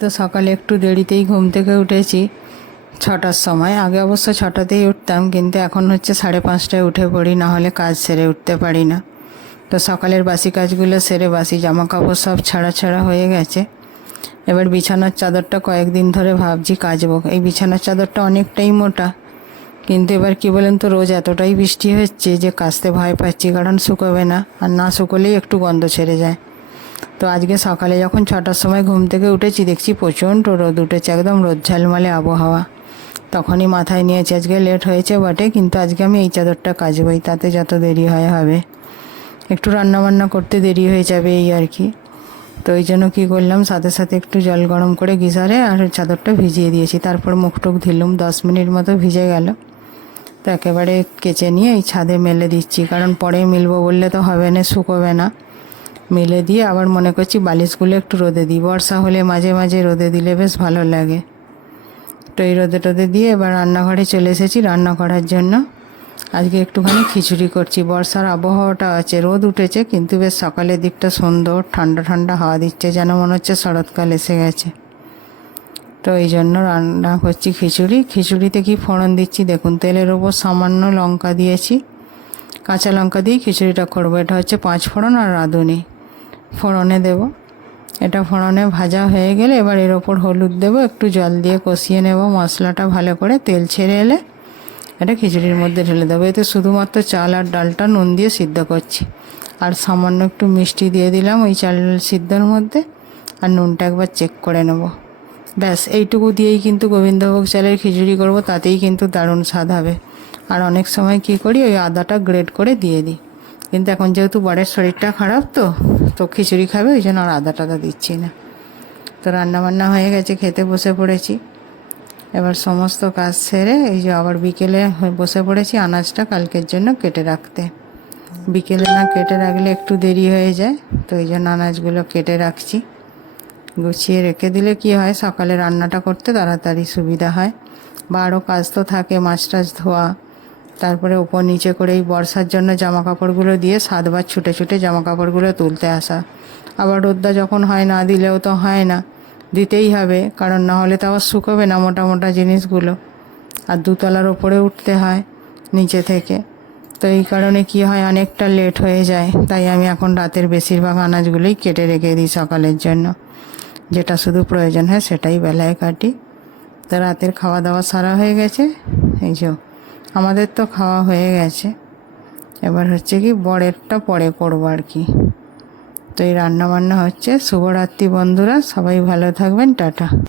তো সকালে একটু দেরিতেই ঘুম থেকে উঠেছি, 6টার সময়। আগে অবশ্য 6টাতেই উঠতাম, কিন্তু এখন হচ্ছে 5:30টায় উঠে পড়ি, না হলে কাজ সেরে উঠতে পারি না। তো সকালের বাসি কাজগুলো সেরে, বাসি জামা কাপড় সব ছাড়া হয়ে গেছে। এবার বিছানার চাদরটা কয়েকদিন ধরে ভাবছি কাচবো। এই বিছানার চাদরটা অনেকটাই মোটা, কিন্তু এবার কি বলেন তো, রোজ এতটাই বৃষ্টি হচ্ছে যে কাচতে ভয় পাচ্ছি, কারণ শুকোবে না, আর না শুকোলেই একটু গন্ধ ছেড়ে যায়। তো আজকে সকালে যখন 6টার সময় ঘুম থেকে উঠেছি, দেখছি প্রচণ্ড রোদ উঠেছে, একদম রোদ ঝালমালে আবহাওয়া। তখনই মাথায় নিয়েছি আজকে লেট হয়েছে বটে, কিন্তু আজকে আমি এই চাদরটা কাচবই, তাতে যত দেরি হয় হবে। একটু রান্নাবান্না করতে দেরি হয়ে যাবে এই আর কি। তো ওই জন্য কী করলাম, সাথে সাথে একটু জল গরম করে গিজারে আর চাদরটা ভিজিয়ে দিয়েছি। তারপর মুখ টুক ধুলুম, 10 মিনিট মতো ভিজে গেল। তো একেবারে কেচে নিয়ে এই ছাদে মেলে দিচ্ছি, কারণ পরে মিলবো বললে তো হবে না, শুকোবে না। মেলে দিয়ে আবার মনে করছি বালিশগুলো একটু রোদে দিই, বর্ষা হলে মাঝে মাঝে রোদে দিলে বেশ ভালো লাগে। তো এই রোদে টোদে দিয়ে এবার রান্নাঘরে চলে এসেছি রান্না করার জন্য। আজকে একটুখানি খিচুড়ি করছি। বর্ষার আবহাওয়াটা আছে, রোদ উঠেছে, কিন্তু বেশ সকালের দিকটা সুন্দর, ঠান্ডা ঠান্ডা হাওয়া দিচ্ছে, যেন মনে হচ্ছে শরৎকাল এসে গেছে। তো এই জন্য রান্না করছি খিচুড়ি। খিচুড়িতে কি ফোড়ন দিচ্ছি দেখুন, তেলের ওপর সামান্য লঙ্কা দিয়েছি, কাঁচা লঙ্কা দিয়ে খিচুড়িটা করবো। এটা হচ্ছে 5 ফোড়ন আর রাঁধুনি ফোড়নে দেব। এটা ফোড়নে ভাজা হয়ে গেলে এবার এর ওপর হলুদ দেব, একটু জল দিয়ে কষিয়ে নেব মশলাটা ভালো করে। তেল ছেড়ে এলে এটা খিচুড়ির মধ্যে ঢেলে দেবো। এতে শুধুমাত্র চাল আর ডালটা নুন দিয়ে সিদ্ধ করছি, আর সামান্য একটু মিষ্টি দিয়ে দিলাম ওই চাল সিদ্ধর মধ্যে, আর নুনটা একবার চেক করে নেব। ব্যাস এইটুকু দিয়েই কিন্তু গোবিন্দভোগ চালের খিচুড়ি করব, তাতেই কিন্তু দারুণ স্বাদ হবে। আর অনেক সময় কি করি, ওই আদাটা গ্রেট করে দিয়ে দিই, কিন্তু এখন যেহেতু বরের শরীরটা খারাপ, তো খিচুড়ি খাবে, ওই জন্য আর আদা টাদা দিচ্ছি না। তো রান্নাবান্না হয়ে গেছে, খেতে বসে পড়েছি। এবার সমস্ত কাজ সেরে এই যে আবার বিকেলে বসে পড়েছি আনাজটা কালকের জন্য কেটে রাখতে। বিকেলে না কেটে রাখলে একটু দেরি হয়ে যায়, তো এই জন্য আনাজগুলো কেটে রাখছি। গুছিয়ে রেখে দিলে কি হয়, সকালে রান্নাটা করতে তাড়াতাড়ি সুবিধা হয়। বা আরও কাজ তো থাকে, মাছ টাছ ধোয়া, তারপরে ওপর নিচে করে এই বর্ষার জন্য জামা কাপড়গুলো দিয়ে 7বার ছুটে ছুটে জামা কাপড়গুলো তুলতে আসা। আবার রোদটা যখন হয়, না দিলেও তো হয় না, দিতেই হবে, কারণ না হলে তো আবার শুকোবে না মোটা মোটা জিনিসগুলো। আর 2তলার ওপরে উঠতে হয় নিচে থেকে, তো এই কারণে কি হয়, অনেকটা লেট হয়ে যায়। তাই আমি এখন রাতের বেশিরভাগ আনাজগুলোই কেটে রেখে দিই সকালের জন্য, যেটা শুধু প্রয়োজন হয় সেটাই বেলায় কাটি। তো রাতের খাওয়া দাওয়া সারা হয়ে গেছে, এই যে আমাদের তো খাওয়া হয়ে গেছে। এবার হচ্ছে কি বরেরটা পরে করবো আর কি। তো এই রান্না বান্না হচ্ছে। শুভরাত্রি বন্ধুরা, সবাই ভালো থাকবেন, টাটা।